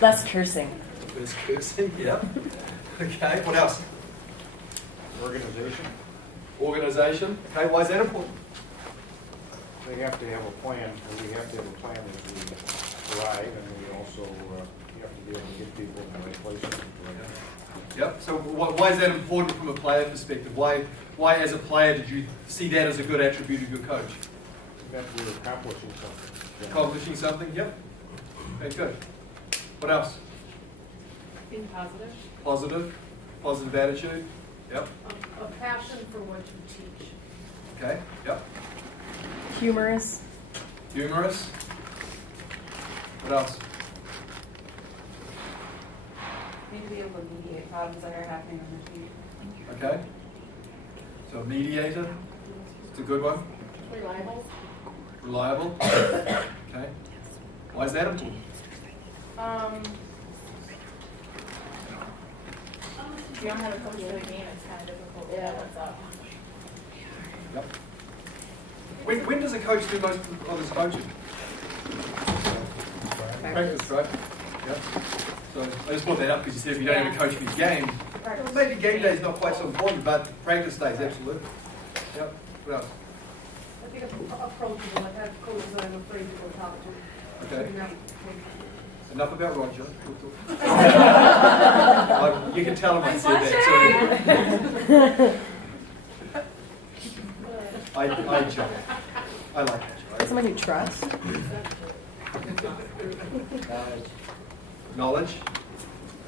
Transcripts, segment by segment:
Less cursing. Less cursing, yeah. Okay, what else? Organization. Organization. Okay, why is that important? They have to have a plan, and we have to have a plan as we thrive, and we also have to be able to get people in the right places. Yep, so why is that important from a player perspective? Why as a player did you see that as a good attribute of your coach? That we're accomplishing something. Accomplishing something, yep. Okay, good. What else? Being positive. Positive attitude, yep. A passion for what you teach. Okay, yep. Humorous. Humorous. What else? Need to be able to mediate problems that are happening on the team. Okay. So a mediator, it's a good one. Reliable. Okay. Why is that important? If you don't have a coach for the game, it's kind of difficult to know what's up. Yep. When does a coach do most of his coaching? Practice, right? Yep. So I just brought that up because you said if you don't have a coach for your game, well, maybe game day is not quite so important, but practice days, absolutely. Yep. What else? I think approachable. I've had coaches that I'm afraid to go talk to. Okay. Enough about Roger. You can tell him I said that. So. I joke. I like that. Right? Someone you trust. Knowledge.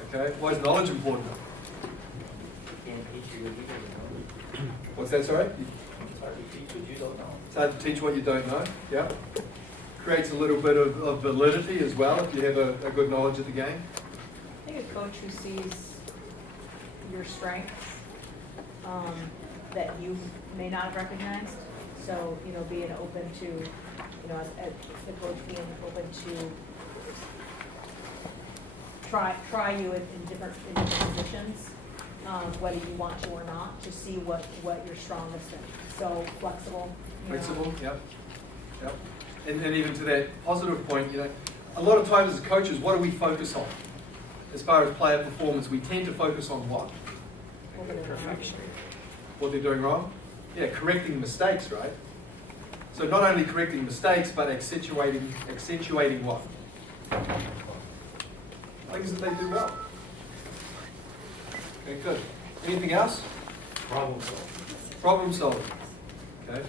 Okay. Why is knowledge important? What's that, sorry? It's hard to teach what you don't know. It's hard to teach what you don't know. Yeah. Creates a little bit of validity as well if you have a good knowledge of the game. I think a coach who sees your strengths that you may not have recognized. So, being open to, as the coach being open to try you in different positions, whether you want to or not, to see what you're strongest in. So flexible. Flexible, yep. Yep. And even to that positive point, a lot of times as coaches, what do we focus on? As far as player performance, we tend to focus on what? Perfection. What they're doing wrong? Yeah, correcting mistakes, right? So not only correcting mistakes, but accentuating what? Things that they do well. Okay, good. Anything else? Problem solving. Problem solving. Okay.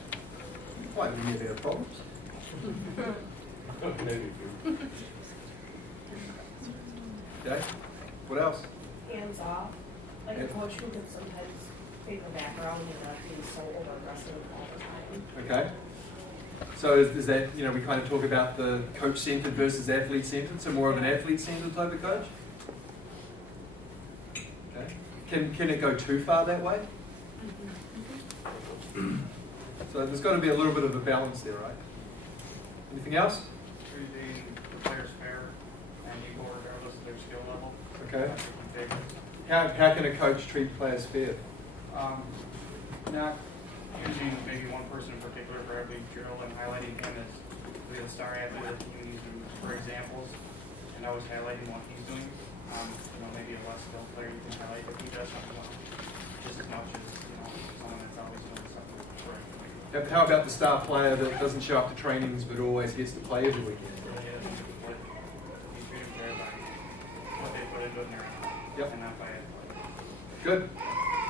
Why do we never have problems? Okay. What else? Hands off. Like a coach who can sometimes favor background and not be so over aggressive all the time. Okay. So is that, we kind of talk about the coach-centered versus athlete-centered, so more of an athlete-centered type of coach? Okay. Can it go too far that way? So there's got to be a little bit of a balance there, right? Anything else? Treating the players fair and equal regardless of their skill level. Okay. How can a coach treat players fair? Not using maybe one person in particular for every drill and highlighting him as the star athlete of the team, using for examples and always highlighting what he's doing. Maybe a less skilled player you can highlight if he does something well, just as much as someone that's always doing something right. How about the star player that doesn't show up to trainings but always gets to play every weekend? You treat them fair by what they put into it Yep. and not by it. Good.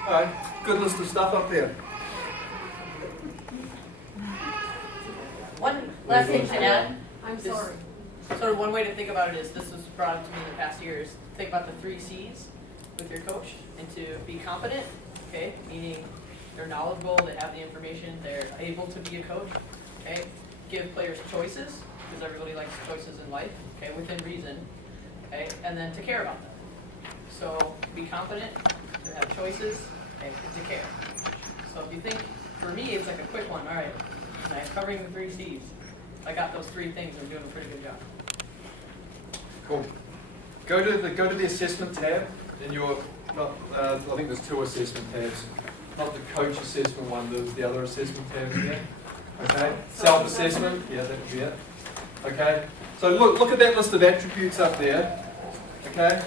All right. Good list of stuff up there. One last thing to add. I'm This- sorry. Sort of one way to think about it is, this was brought up to me in the past years, think about the 3 C's with your coach, and to be competent, okay, meaning they're knowledgeable, they have the information, they're able to be a coach, okay, give players choices, because everybody likes choices in life, okay, within reason, okay, and then to care about them. So be confident, to have choices, and to care. So if you think, for me, it's like a quick one, all right, nice, covering the 3 C's. I got those 3 things, I'm doing a pretty good job. Cool. Go to the assessment tab in your. I think there's 2 assessment tabs. Not the coach assessment one. There's the other assessment tab in there. Okay. Self-assessment. Yeah, that would be it. Okay? So look at that list of attributes up there. Okay?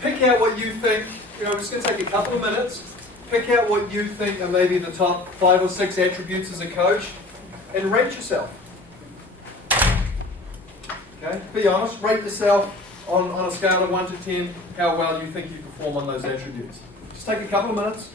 Pick out what you think, we're just going to take a couple of minutes. Pick out what you think are maybe the top 5 or 6 attributes as a coach and rate yourself. Okay? Be honest, rate yourself on a scale of 1 to 10, how well you think you perform on those attributes. Just take a couple of minutes.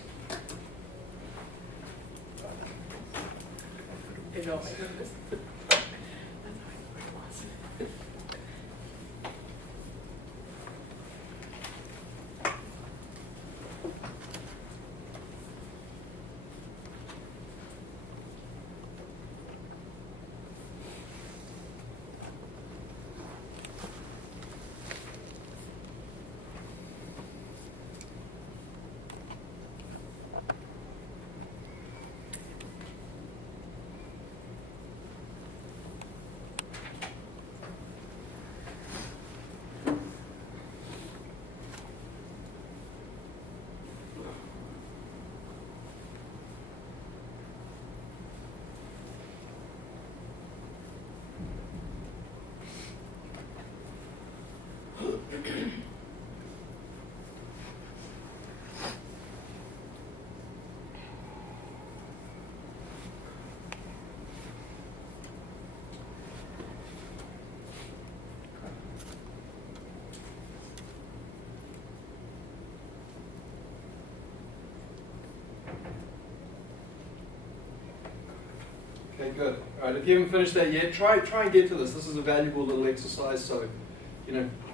Okay, good. All right, if you haven't finished that yet, try and get to this. This is a valuable little exercise, so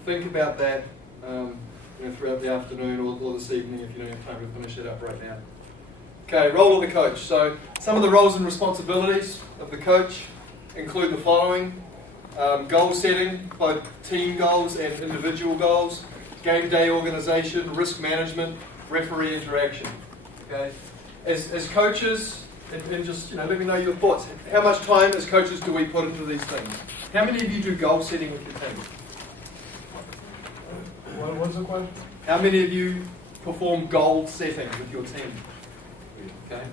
think about that throughout the afternoon or this evening if you don't have time to finish it up right now. Okay, role of the coach. So some of the roles and responsibilities of the coach include the following: goal setting, both team goals and individual goals, game day organisation, risk management, referee interaction. Okay, as coaches. And just let me know your thoughts. How much time as coaches do we put into these things? How many of you do goal setting with your team? What's the question? How many of you perform goal setting with your team? Okay.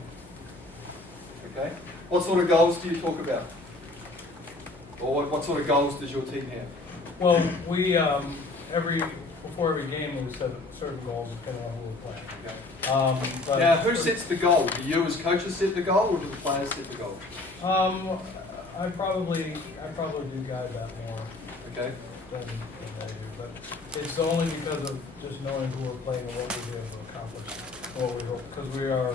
Okay. What sort of goals do you talk about? Or what sort of goals does your team have? Well, we before every game we set certain goals depending on who we're playing. Okay. But Now, who sets the goal? Do you as coaches set the goal, or do the players set the goal? I probably do guide that more Okay. than they do, but it's only because of just knowing who we're playing and what we'll be able to accomplish, what we hope, because we are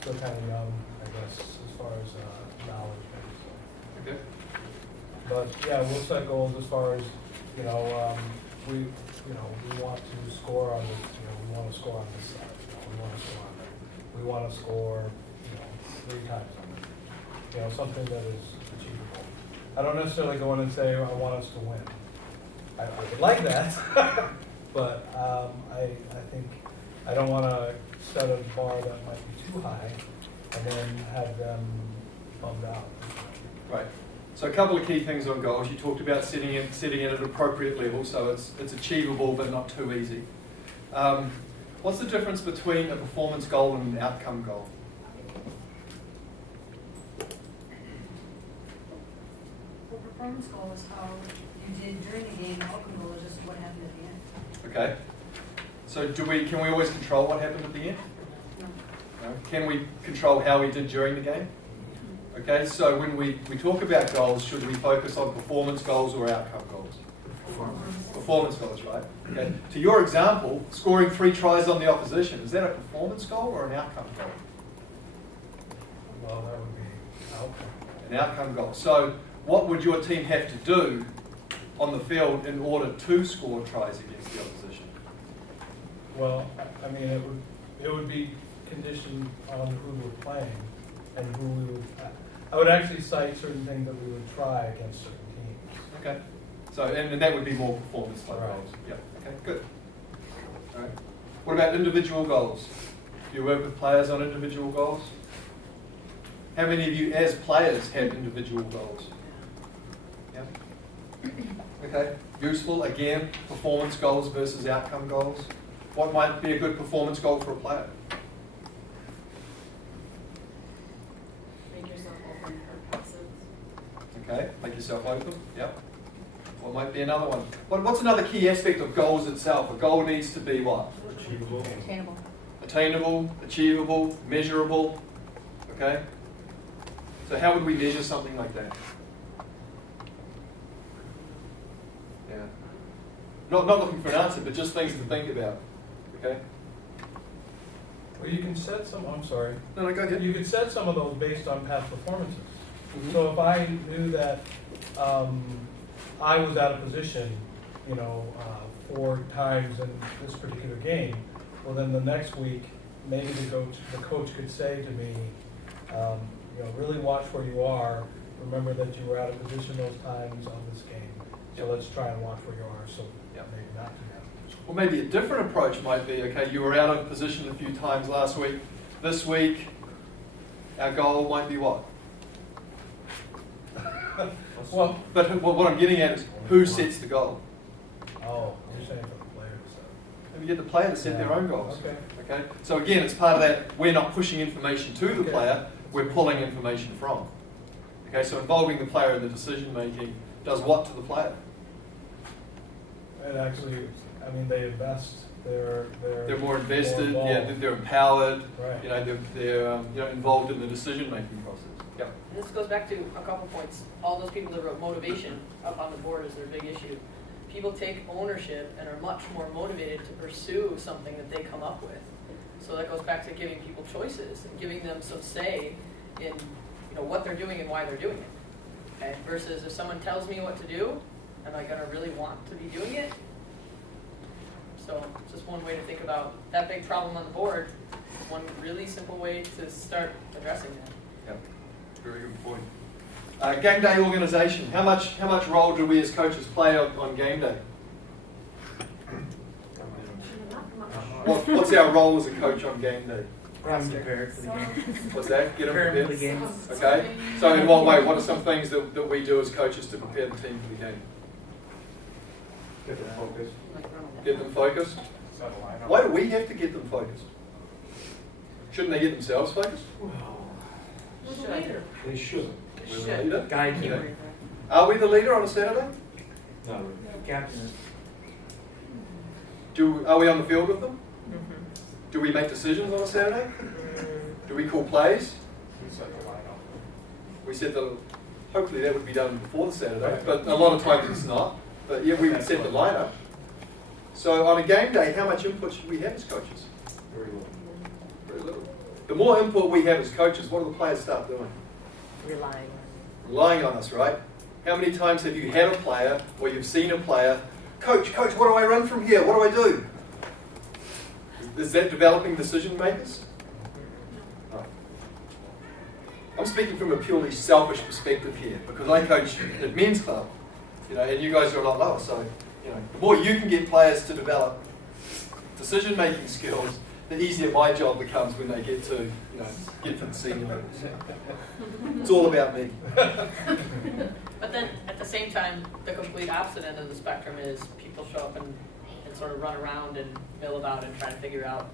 still kind of young, I guess, as far as knowledge base. So. Okay. But yeah, we'll set goals as far as we want to score on this. We want to score on this side. We want to score on that. We want to score 3 times on it. Something that is achievable. I don't necessarily go in and say I want us to win. I would like that, but I think I don't want to set a bar that might be too high and then have them bummed out. Right. So a couple of key things on goals. You talked about setting it at an appropriate level, so it's achievable but not too easy. What's the difference between a performance goal and an outcome goal? Well, performance goal is how you did during the game. Outcome goal is just what happened at the end. Okay. So can we always control what happened at the end? No. No. Can we control how we did during the game? Okay, so when we talk about goals, should we focus on performance goals or outcome goals? Performance goals, right? Okay. To your example, scoring 3 tries on the opposition, is that a performance goal or an outcome goal? Well, that would be outcome. An outcome goal. So what would your team have to do on the field in order to score tries against the opposition? Well, I mean, it would be conditioned on who we're playing and who we would. I would actually cite certain things that we would try against certain teams. Okay. So and that would be more performance type Right. goals. Yeah. Okay. Good. All right. What about individual goals? Do you work with players on individual goals? How many of you as players have individual goals? Yeah. Okay. Useful. Again, performance goals versus outcome goals. What might be a good performance goal for a player? Make yourself open for passes. Okay. Make yourself open. Yep. What might be another one? What's another key aspect of goals itself? A goal needs to be what? Achievable. Attainable. Attainable, achievable, measurable. Okay? So how would we measure something like that? Yeah. Not looking for an answer, but just things to think about. Okay? Well, you can set some, I'm sorry. No, go ahead. You could set some of those based on past performances. Mhm. So if I knew that I was out of position, 4 times in this particular game, well then the next week, maybe the coach could say to me, really watch where you are. Remember that you were out of position those times on this game. So let's try and watch where you are. So maybe not do that. Or maybe a different approach might be, okay, you were out of position a few times last week. This week, our goal might be what? Well, But what I'm getting at is who sets the goal? oh, you're saying for the players. Maybe get the player to set their own goals. Okay. Okay. So again, it's part of that. We're not pushing information to the Okay. player. We're pulling information from. Okay. So involving the player in the decision making does what to the player? And actually, they invest. They're more invested. more Yeah. involved. They're empowered. Right. They're involved in the decision making process. Yep. And this goes back to a couple points. All those people that wrote motivation up on the board is their big issue. People take ownership and are much more motivated to pursue something that they come up with. So that goes back to giving people choices and giving them some say in what they're doing and why they're doing it. Okay? Versus if someone tells me what to do, am I going to really want to be doing it? So it's just one way to think about that big problem on the board. One really simple way to start addressing that. Yep. Very good point. Game day organisation. How much role do we as coaches play on game day? What's our role as a coach on game day? Come prepared for the game. What's that? Get them Prepare them for the prepared? game. Okay. So in what way? What are some things that we do as coaches to prepare the team for the game? Get them focused. Get them focused? Set a lineup. Why do we have to get them focused? Shouldn't they get themselves focused? They should. We're the leader. Guide you. Are we the leader on a Saturday? No. Captain. Are we on the field with them? Do we make decisions on a Saturday? Do we call plays? We set the lineup. We said that hopefully that would be done before the Saturday, but a lot of times it's not. But yeah, we would set the lineup. So on a game day, how much input should we have as coaches? Very little. Very little. The more input we have as coaches, what do the players start doing? Relying on us, right? How many times have you had a player or you've seen a player, Coach, what do I run from here? What do I do? Is that developing decision makers? No. I'm speaking from a purely selfish perspective here because I coach at men's club, and you guys are a lot lower. So, the more you can get players to develop decision making skills, the easier my job becomes when they get to the senior levels. It's all about me. But then, at the same time, the complete opposite end of the spectrum is people show up and sort of run around and mill about and try to figure out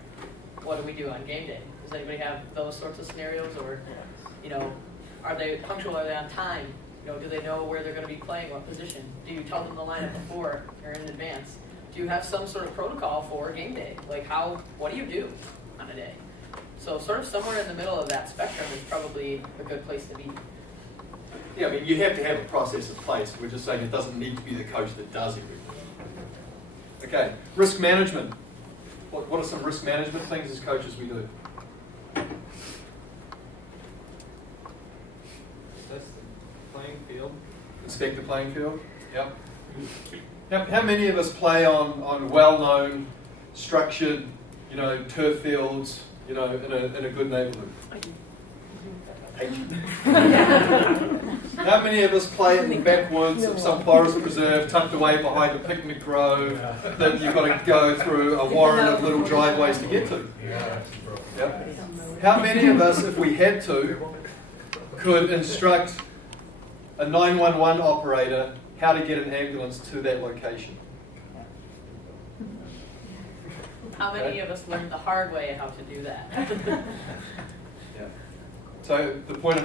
what do we do on game day. Does anybody have those sorts of scenarios, or are they punctual? Are they on time? Do they know where they're going to be playing, what position? Do you tell them the lineup before or in advance? Do you have some sort of protocol for game day? Like what do you do on a day? So sort of somewhere in the middle of that spectrum is probably a good place to be. Yeah, you have to have a process in place. We're just saying it doesn't need to be the coach that does everything. Okay, risk management. What are some risk management things as coaches we do? Assess the playing field. Inspect the playing field. Yep. How many of us play on well-known, structured, turf fields, in a good neighbourhood? How many of us play in the backwoods of some forest preserve tucked away behind a picnic grove that you've got to go through a warren of little driveways to get to? Yep. How many of us, if we had to, could instruct a 911 operator how to get an ambulance to that location? How many of us learned the hard way how to do that? Yeah. So the point of